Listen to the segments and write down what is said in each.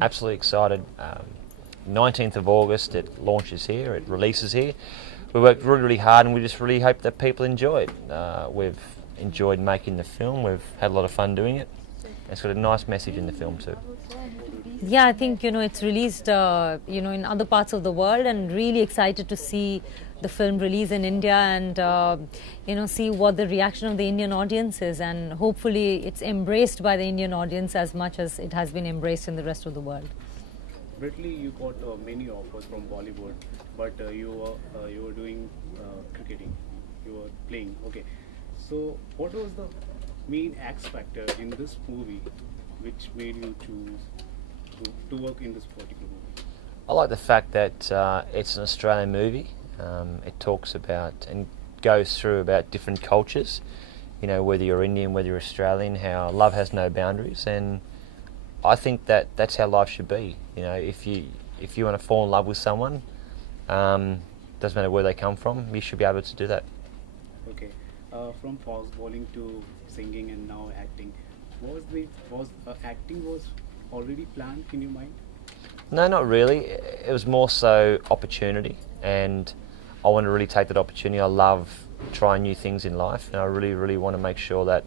Absolutely excited. 19th of August it launches here, it releases here. We worked really, really hard and we just really hope that people enjoy it. We've enjoyed making the film, we've had a lot of fun doing it. It's got a nice message in the film too. Yeah, I think, it's released, in other parts of the world, and really excited to see the film release in India and, see what the reaction of the Indian audience is, and hopefully it's embraced by the Indian audience as much as it has been embraced in the rest of the world. Briefly, you got many offers from Bollywood, but you were doing cricketing, you were playing. Okay, so what was the main X factor in this movie which made you choose to work in this particular movie? I like the fact that it's an Australian movie. It talks about and goes through about different cultures, whether you're Indian, whether you're Australian, how love has no boundaries, and I think that that's how life should be. If you want to fall in love with someone, doesn't matter where they come from, you should be able to do that. Okay, from fast bowling to singing and now acting, acting was already planned in your mind? No, not really. It was more so opportunity, and I want to really take that opportunity. I love trying new things in life, and I really, really want to make sure that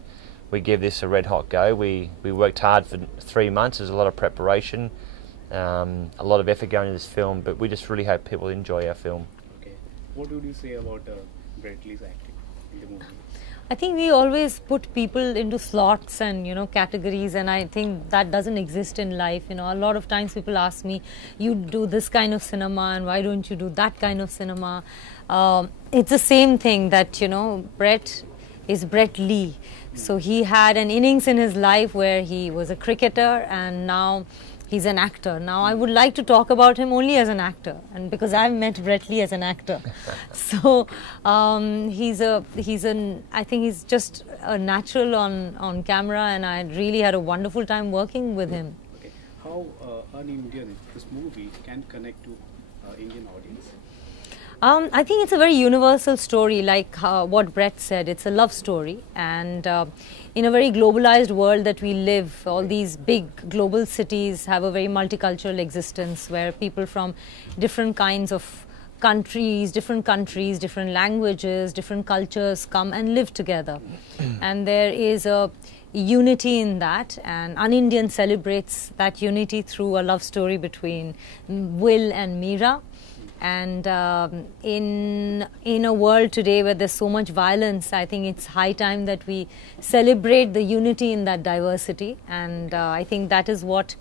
we give this a red hot go. We worked hard for 3 months. There's a lot of preparation, a lot of effort going into this film, but we just really hope people enjoy our film. Okay. What would you say about Brett Lee's acting in the movie? I think we always put people into slots and categories, and I think that doesn't exist in life. A lot of times people ask me, you do this kind of cinema and why don't you do that kind of cinema? It's the same thing that Brett is Brett Lee. So he had an innings in his life where he was a cricketer and now he's an actor. Now I would like to talk about him only as an actor, and because I've met Brett Lee as an actor. So I think he's just a natural on camera, and I really had a wonderful time working with him. Okay. How an Indian, this movie can connect to Indian audience? I think it's a very universal story, like what Brett said. It's a love story, and in a very globalized world that we live, all these big global cities have a very multicultural existence where people from different kinds of countries, different languages, different cultures come and live together. And there is a unity in that, and Un-Indian celebrates that unity through a love story between Will and Meera. And in a world today where there's so much violence, I think it's high time that we celebrate the unity in that diversity. And I think that is what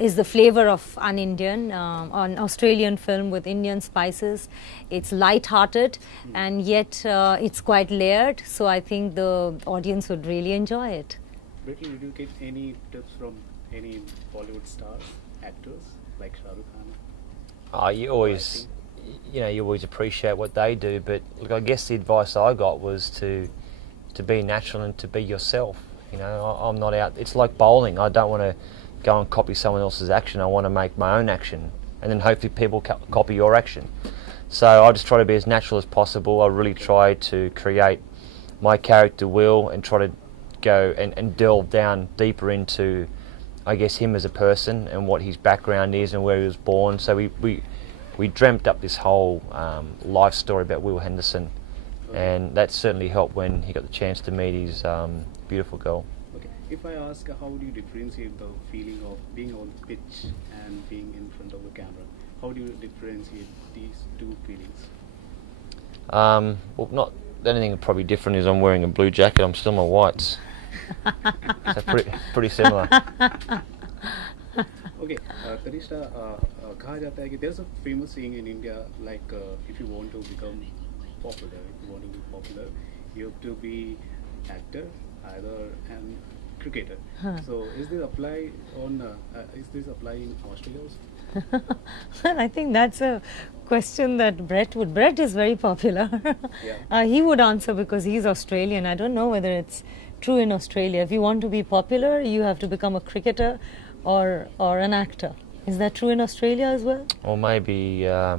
is the flavor of Un-Indian, an Australian film with Indian spices. It's light-hearted and yet it's quite layered. So I think the audience would really enjoy it. Brittany, did you get any tips from any Bollywood stars, actors like Shah Rukh Khan? You always appreciate what they do, but look, I guess the advice I got was to be natural and to be yourself. I'm not out. It's like bowling. I don't want to go and copy someone else's action. I want to make my own action, and then hopefully people copy your action. So I just try to be as natural as possible. I really try to create my character Will and try to go and delve down deeper into, I guess, him as a person and what his background is and where he was born. So we dreamt up this whole life story about Will Henderson, and that certainly helped when he got the chance to meet his beautiful girl. Okay. If I ask, how do you differentiate the feeling of being on pitch and being in front of the camera? How do you differentiate these two feelings? Well, not anything probably different is I'm wearing a blue jacket. I'm still in my whites. So pretty similar. Okay, Kanishta, कहा जाता है कि there's a famous saying in India, like if you want to become popular, you have to be actor, either and cricketer. So is this apply in Australia also? Well, I think that's a question that Brett is very popular. Yeah. He would answer because he's Australian. I don't know whether it's true in Australia. If you want to be popular, you have to become a cricketer or an actor. Is that true in Australia as well? Or maybe a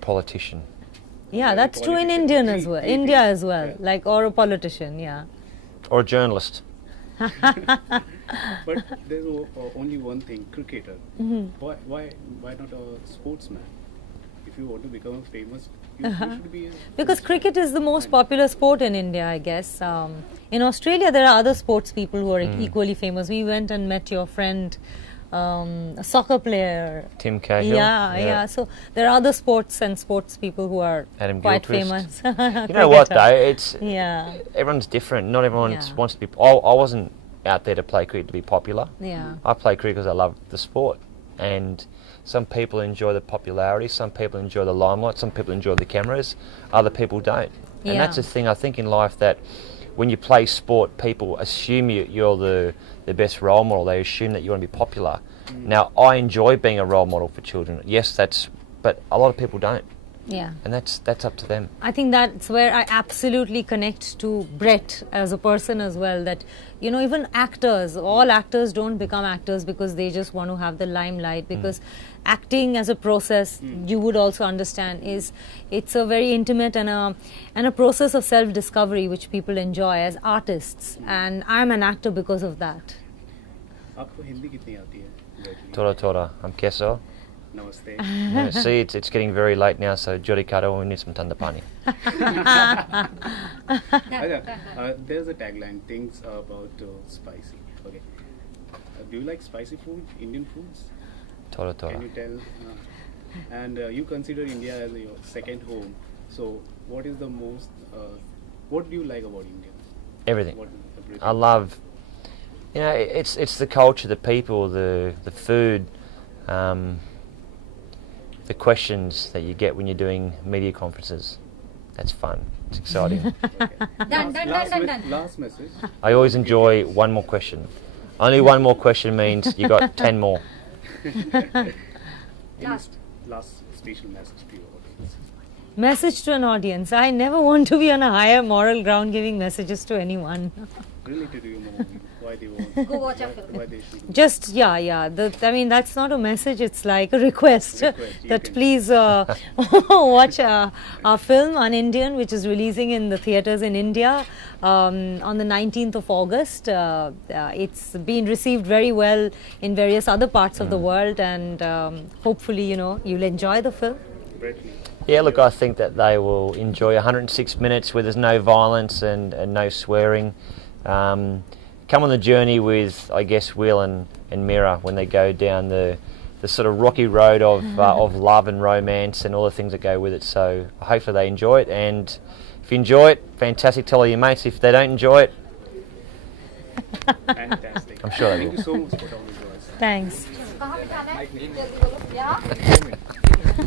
politician. Yeah, that's true in India as well. Yeah. Like, or a politician, yeah. Or a journalist. But there's only one thing: cricketer. Why not a sportsman? If you want to become famous, you should be. Because cricket is the most popular sport in India, I guess. In Australia, there are other sports people who are equally famous. We went and met your friend, a soccer player. Tim Cahill. Yeah. So there are other sports and sports people who are Adam quite Gilchrist. famous. You know what though? It's Yeah. everyone's different. Not everyone Yeah. wants to be. I wasn't out there to play cricket to be popular. Yeah. I play cricket because I love the sport, and some people enjoy the popularity, some people enjoy the limelight, some people enjoy the cameras, other people don't. And Yeah. that's the thing I think in life, that when you play sport, people assume you're the best role model. They assume that you want to be popular. Now, I enjoy being a role model for children. Yes, but a lot of people don't. Yeah. And that's up to them. I think that's where I absolutely connect to Brett as a person as well. That, you know, even actors, all actors don't become actors because they just want to have the limelight. Because acting as a process, you would also understand, it's a very intimate and a process of self-discovery which people enjoy as artists. And I'm an actor because of that. आपको हिंदी कितनी आती है? Tora tora, I'm Keso. Namaste. Yeah, see, it's getting very late now, so Jodi Karo, we need some tanda pani. There's a tagline, things about spicy. Okay. Do you like spicy food, Indian foods? Tora tora. Can you tell? And you consider India as your second home. So what is the most, what do you like about India? Everything. What is everything? I love, you know, it's the culture, the people, the food, the questions that you get when you're doing media conferences. That's fun. It's exciting. Last message. I always enjoy one more question. Only one more question means you got 10 more. Last special message to your audience. Message to an audience. I never want to be on a higher moral ground giving messages to anyone. Related to your mom, why they want, Go watch our film. why they should. Just, yeah. I mean, that's not a message, it's like a request You that can- please watch our film, An Indian, which is releasing in the theatres in India on the 19th of August. It's been received very well in various other parts of the world, and hopefully, you know, you'll enjoy the film. Bradley. Yeah, look, I think that they will enjoy 106 minutes where there's no violence and no swearing. Come on the journey with, I guess, Will and Mira when they go down the sort of rocky road of love and romance and all the things that go with it. So hopefully they enjoy it, and if you enjoy it, fantastic, tell all your mates. If they don't enjoy it, Fantastic. I'm sure they Thank will. you so much for talking to us. Thanks. कहाँ बिठाना है? जल्दी बोलो। यहाँ?